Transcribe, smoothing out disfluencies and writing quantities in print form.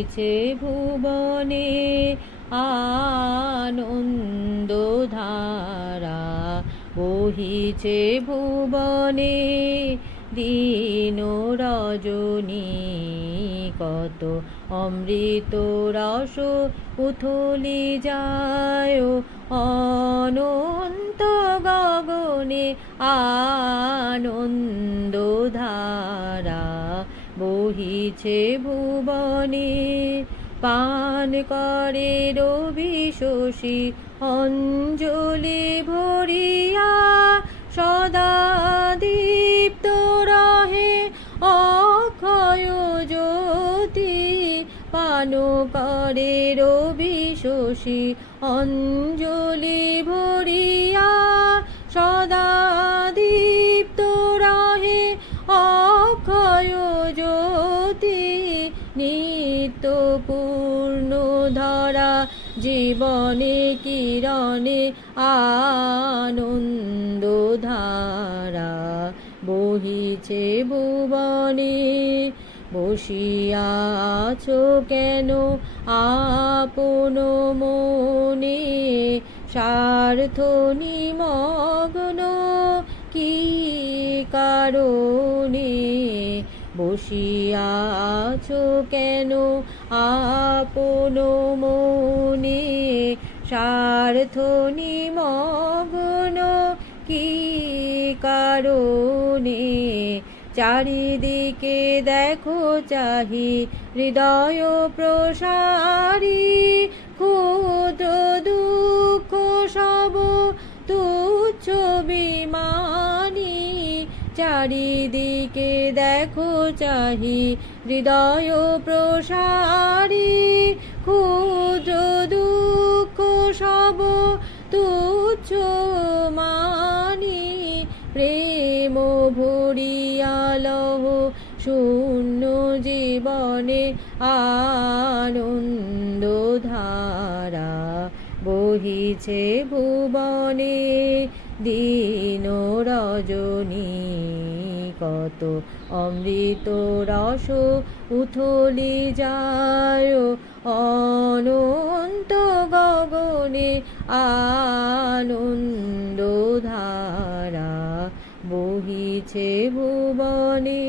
বহিছে ভুবনে আনন্দধারা, বহিছে ভুবনে দিন রজনী। কত অমৃত রস উথলি যায় অনন্ত গগনে আনন্দধারা, বহিছে ভুবনে। পান করে রবি শশী অঞ্জলি ভরিয়া, সদা দীপ্ত রহে অক্ষয় জ্যোতি। পান করে রবি শশী অঞ্জলি ভরিয়া, সদা দীপ্ত রহে অক্ষয় জ্যোতি। নিত্য পূর্ণ ধরা জীবনে কিরণে আনন্দধারা, বহিছে ভুবনে। বসিয়া আছো কেন আপন মনে, স্বার্থ নিমগ্ন কি কারণে। বসিয়া আছো কেন আপন মনে, স্বার্থ নিমগ্ন কি কারণে। চারিদিকে দেখো চাহি হৃদয় প্রসারী, ক্ষুদ্র দুঃখ সব তুচ্ছ বিমানী। চারিদিকে দেখো চাহি হৃদয় প্রসারী, ক্ষুদ্র দুঃখ সব তুচ্ছ মানি। প্রেম ভরিয়া লহ শূন্য জীবনে আনন্দধারা, বহিছে ভুবনে দিন রজনী। কত অমৃত রস উথলি যায় অনন্ত গগনে আনন্দধারা, বহিছে ভুবনে।